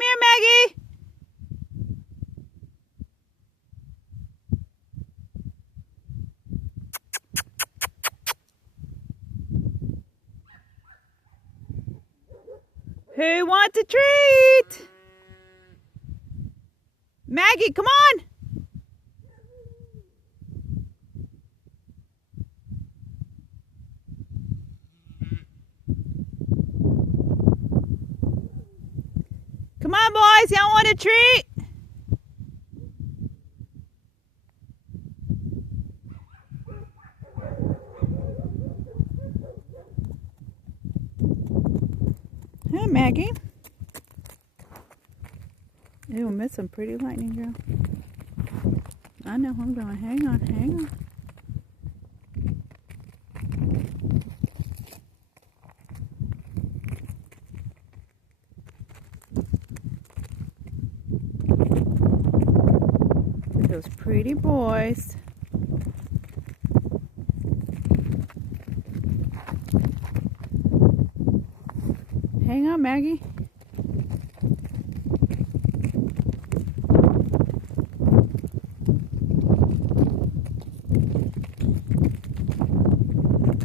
Come here, Maggie. Who wants a treat? Maggie, come on. Come on, boys. Y'all want a treat? Hey, Maggie. Ew, missed some pretty lightning, girl. I know, I'm going. Hang on, hang on. Those pretty boys. Hang on, Maggie.